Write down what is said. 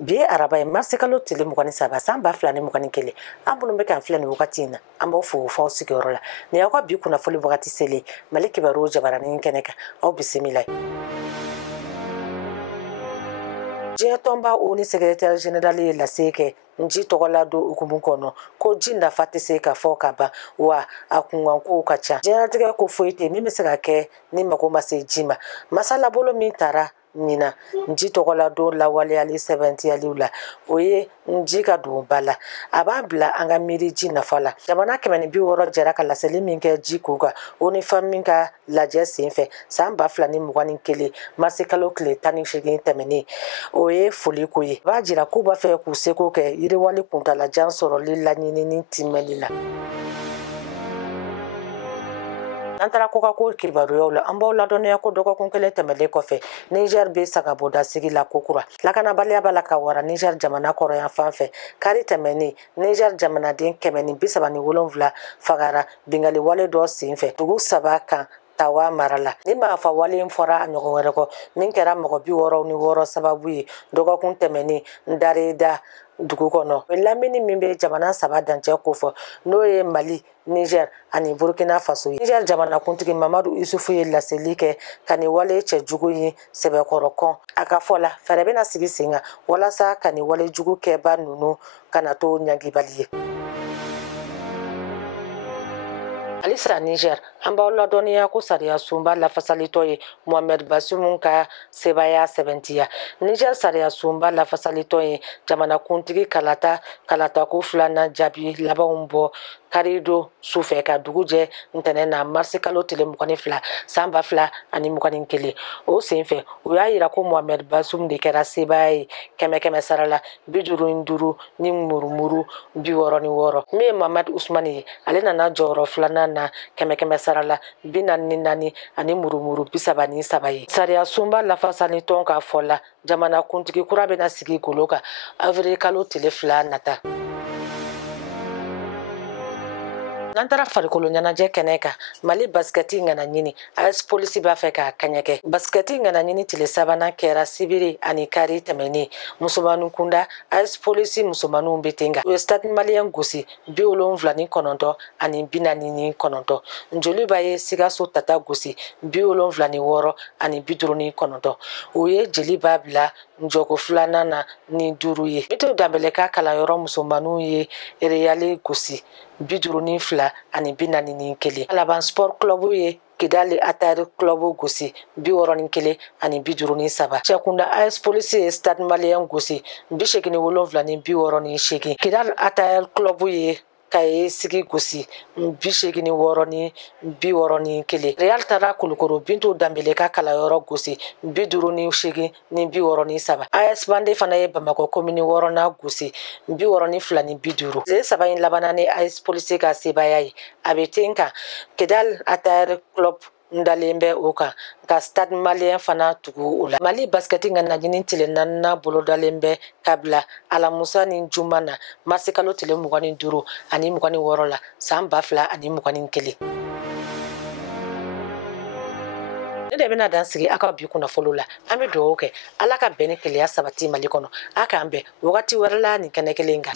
Bi araba marsikalo tile mugani saba san ba fila ni mugani kele an minnu bɛ kan filɛ ni wagati in na an b'aw fo f'aw sigiyɔrɔ la ni aw ka bi kunnafoni wagati selen Mali kibaru jabaranin kɛnɛ kan aw bisimila. Diɲɛ tɔnba ONU secrétaire général ye lase kɛ Nji tɔgɔla don hukumu kɔnɔ ko ji nafa tɛ se ka fɔ ka ban wa a kunkankow ka ca. Diɲɛlatigɛ ko foyi tɛ min bɛ se ka kɛ ni mago ma se ji ma. Masala bolo min taara ɲina Nji tɔgɔla don lawaleyali sɛbɛntiyaliw la o ye Nji ka don ba la a b'a bila an ka miiri ji nafa la. Jamana 160 jɛra ka laseli min kɛ ji ko kan ONU Femmes min ka lajɛ senfɛ san 2021 marisi kalo tile 18 tɛmɛnen o ye foli ko ye. B'a jira k'u b'a fɛ k'u seko kɛ yiriwali kuntalajan sɔrɔli laɲinini timɛli la. N'an taara kokako kibaruyaw la an b'aw ladɔnniya ko dɔgɔkun kelen tɛmɛlen kɔfɛ Niger bɛ sagabɔdasigi la kokura. Lakanabaliya b'a la ka wara Niger jamana kɔrɔyan fan fɛ kari tɛmɛnen Niger jamanaden 137 fagara bingali wale dɔ senfɛ dugu 3 kan Tawa mara la. Ni m'a fɔ wale in fɔra a ɲɔgɔn wɛrɛ kɔ min kɛra mɔgɔ 66 sababu ye dɔgɔkun tɛmɛnen Ndareda dugu kɔnɔ. Lamini min bɛ jamana 3 dancɛ ko fɔ n'o ye Mali, Niger ani Burkina Faso ye. Niger jamanakuntigi Mamadu Isufu ye laseli kɛ ka ni wale cɛjugu in sɛbɛkɔrɔ kɔn. A ka fɔ la fɛɛrɛ bɛna sigi sen kan walasa ka ni wale jugu kɛba ninnu kana to ɲagibali ye. Alisa Niger an b'aw ladɔnniya ko sariya sunba lafasalitɔ ye Mohamed Bazoum ka sebaya sɛbɛntiya. Niger sariya sunba lafasalitɔ ye jamanakuntigi kalata ko 2nan jaabi labanw bɔ karido sufɛ ka dugu jɛ ntɛnɛn na marisi kalo tile 22 san 2021 o senfɛ o y'a yira ko Mohamed Bazoum de kɛra sebaya ye kɛmɛ sara la 55 ni murumuru 66 min ye Mohamed Usmani ye ale nana jɔyɔrɔ 2nan na kɛmɛ sara la 44 ani murumuru 33 ye. Sariya sunba lafasalitɔn ka fɔ la jamanakuntigi kura bɛna sigi golo kan avril kalo tile 2 nata. N'an taara farikolo ɲɛnajɛ kɛnɛ kan Mali baskɛti ŋana ɲini AS polisi b'a fɛ k'a kaɲɛkɛ. Baskɛti ŋana ɲini tile 3nan kɛra sibiri ani kari tɛmɛnen musomanninw kunda AS polisi musomanninw bɛ ten kan. U ye stade malien gosi 79 ani 49. Njoliba ye Sikaso tata gosi 76 ani 59. U ye jeliba bila njɔgo 2nan na ni 5 ye. Bito Danbɛlɛ ka kalanyɔrɔ musomanninw ye Reyali gosi 52 ani 41. Alaban Sport Club ye Kidali Atari Club gosi 61 ani 53. Cɛkunda AS polisi ye stade malien gosi 87 ni 68. Kidali Atari Club ye Kaye sigi gosi 86 ni 61. Real taara Kulukoro Bintu Danbɛlɛ ka kalanyɔrɔ gosi 58 ni 63. AS Bande fana ye Bamakɔ commune 6nan gosi 62 ni 50. Tile 3 in labanna ni AS polisi ka sebaya ye a bɛ ten kan Kidali Atari Club ndalen bɛ o kan ka stade malien fana tugu o la. Mali baskɛti ŋana ɲini tile 4nan bolodalen bɛ ka bila Alamusa ni Juma na marisi kalo tile 25 ani 26 la san 2021. Ne de bɛna dan sigi aw ka bi kunnafolo la an bɛ dugawu kɛ Ala ka bɛn ni kelenya sabati Mali kɔnɔ a k'an bɛn wagati wɛrɛ la nin kɛnɛ kelen kan.